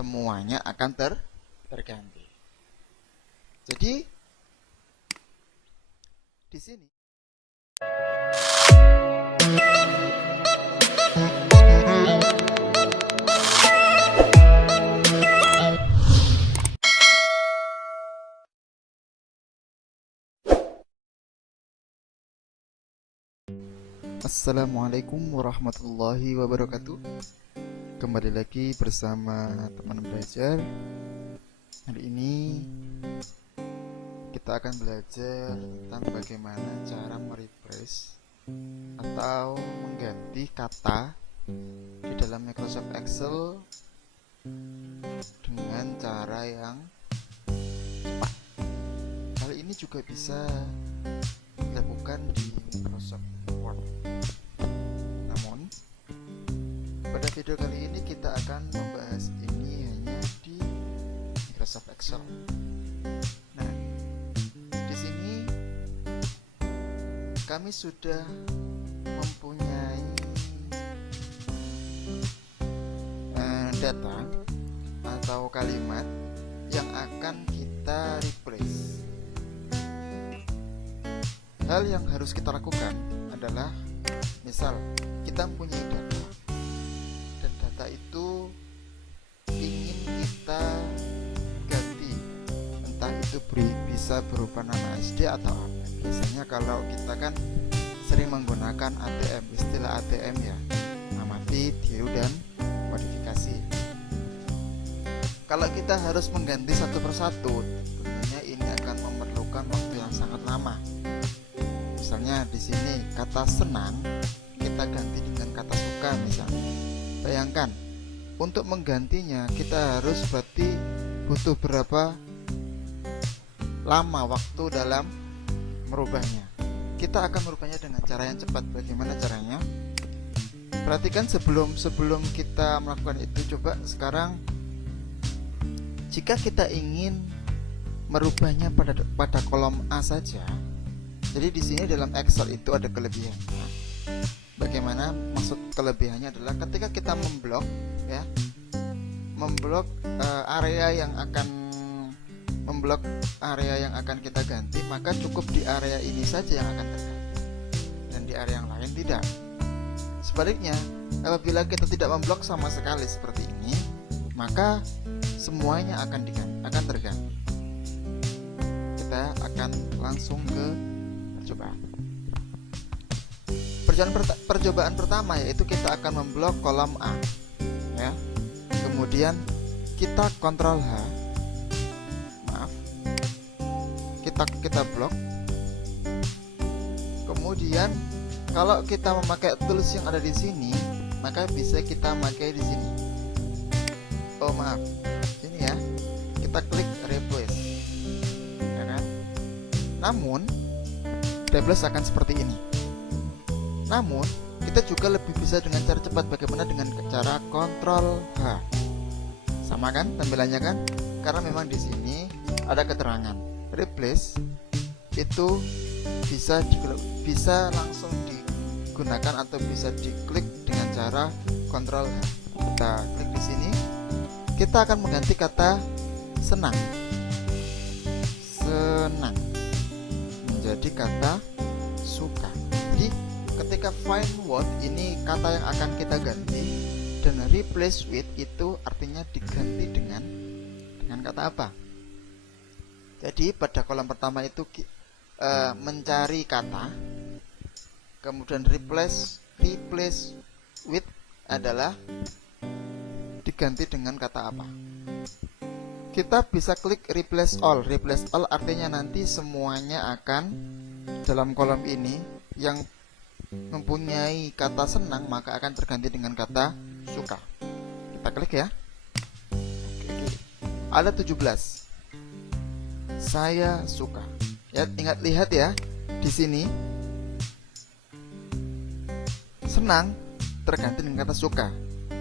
semuanya akan terganti. Jadi di sini Assalamualaikum warahmatullahi wabarakatuh. Kembali lagi bersama teman belajar. Hari ini kita akan belajar tentang bagaimana cara merefresh atau mengganti kata di dalam Microsoft Excel dengan cara yang cepat. Hal ini juga bisa dilakukan di Microsoft Word. Namun pada video kali ini kita akan membahas ini hanya di Microsoft Excel. Nah, di sini kami sudah mempunyai data atau kalimat yang akan kita replace. Hal yang harus kita lakukan adalah, misal kita mempunyai data dan data itu ingin kita ganti, entah itu bisa berupa nama SD atau apa. Biasanya kalau kita kan sering menggunakan ATM, istilah ATM ya, amati, tiru, dan modifikasi. Kalau kita harus mengganti satu persatu, tentunya ini akan memerlukan waktu yang sangat lama. Misalnya di sini kata senang kita ganti dengan kata suka misalnya. Bayangkan untuk menggantinya kita harus berarti butuh berapa lama waktu dalam merubahnya. Kita akan merubahnya dengan cara yang cepat. Bagaimana caranya? Perhatikan sebelum kita melakukan itu, coba sekarang jika kita ingin merubahnya pada kolom A saja. Jadi di sini dalam Excel itu ada kelebihannya. Bagaimana maksud kelebihannya adalah ketika kita memblok ya, memblok area yang akan kita ganti, maka cukup di area ini saja yang akan terganti dan di area yang lain tidak. Sebaliknya, apabila kita tidak memblok sama sekali seperti ini, maka semuanya akan terganti. Kita akan langsung ke percobaan pertama, yaitu kita akan memblok kolom A ya. Kemudian kita Ctrl H, kita blok. Kemudian kalau kita memakai tools yang ada di sini, maka bisa kita pakai di sini. Ini ya, kita klik replace ya kan? Namun replace akan seperti ini. Namun kita juga lebih bisa dengan cara cepat. Bagaimana dengan cara Ctrl H? Sama kan tampilannya kan? Karena memang di sini ada keterangan replace itu bisa langsung digunakan atau bisa diklik dengan cara Ctrl H. Kita klik di sini. Kita akan mengganti kata senang menjadi kata suka. Jadi ketika find word ini kata yang akan kita ganti, dan replace with itu artinya diganti dengan kata apa. Jadi pada kolom pertama itu mencari kata, kemudian replace with adalah diganti dengan kata apa. Kita bisa klik replace all. Replace all artinya nanti semuanya akan dalam kolom ini yang mempunyai kata senang maka akan terganti dengan kata suka. Kita klik ya. Oke. Ada 17. Saya suka. Ya, lihat ya. Di sini senang terganti dengan kata suka,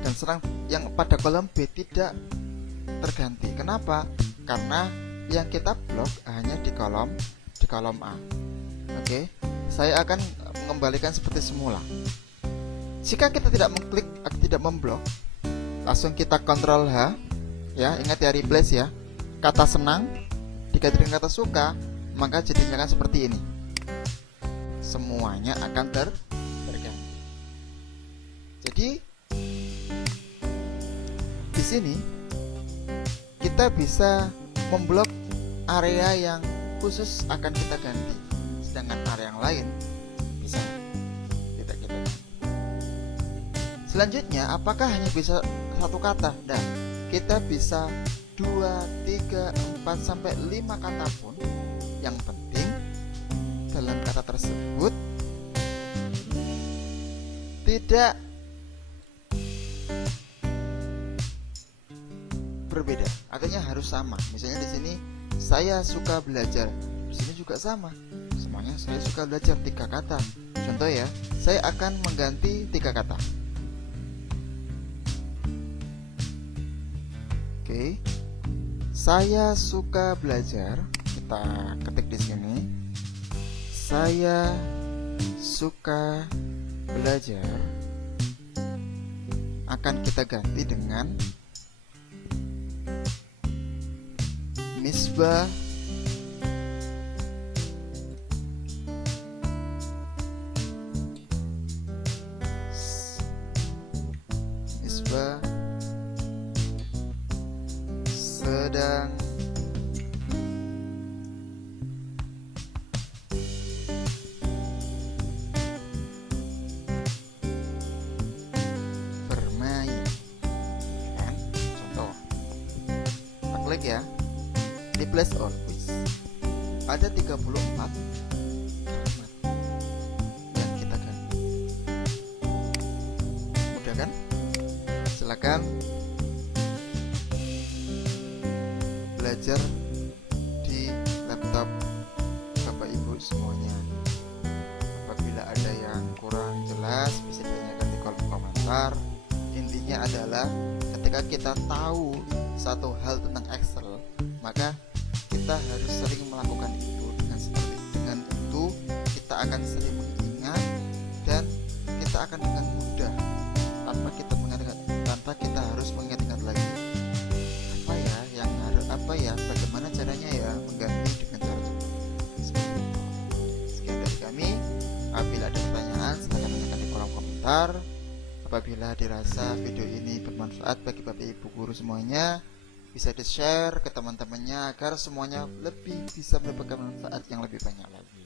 dan senang yang pada kolom B tidak terganti. Kenapa? Karena yang kita blok hanya di kolom A. Oke, saya akan mengembalikan seperti semula. Jika kita tidak mengklik, tidak memblok, langsung kita Ctrl H ya, ingat ya, replace ya. Kata senang diganti dengan kata suka, maka jadinya akan seperti ini. Semuanya akan terganti. Jadi di sini kita bisa memblok area yang khusus akan kita ganti, sedangkan area yang lain bisa tidak kita ganti. Selanjutnya, apakah hanya bisa satu kata? Nah, kita bisa 2, 3, 4, sampai 5 kata pun. Yang penting dalam kata tersebut tidak berbeda, artinya harus sama. Misalnya di sini saya suka belajar, di sini juga sama, semuanya saya suka belajar, 3 kata. Contoh ya, saya akan mengganti 3 kata. Oke, saya suka belajar. Kita ketik di sini. Saya suka belajar akan kita ganti dengan Misbah sedang bermain, kan? Contoh, kita klik ya, replace all. Ada 34 kalimat yang kita ganti. Mudah kan? Silakan belajar di laptop Bapak Ibu semuanya. Apabila ada yang kurang jelas bisa ditanyakan di kolom komentar. Intinya adalah ketika kita tahu satu hal tentang Excel, maka kita harus sering melakukan itu. Dengan itu kita akan sering mengingat dan kita akan dengan mudah tanpa kita harus mengingat-ingat lagi. Bagaimana caranya ya mengganti dengan cara seperti itu. Sekian dari kami. Apabila ada pertanyaan silahkan tanyakan di kolom komentar. Apabila dirasa video ini bermanfaat bagi Bapak Ibu guru semuanya, bisa di share ke teman-temannya agar semuanya lebih bisa mendapatkan manfaat yang lebih banyak lagi.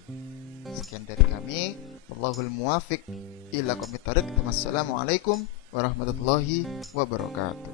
Sekian dari kami. Wallahul muwafiq ila aqwamit thoriq. Wassalamualaikum warahmatullahi wabarakatuh.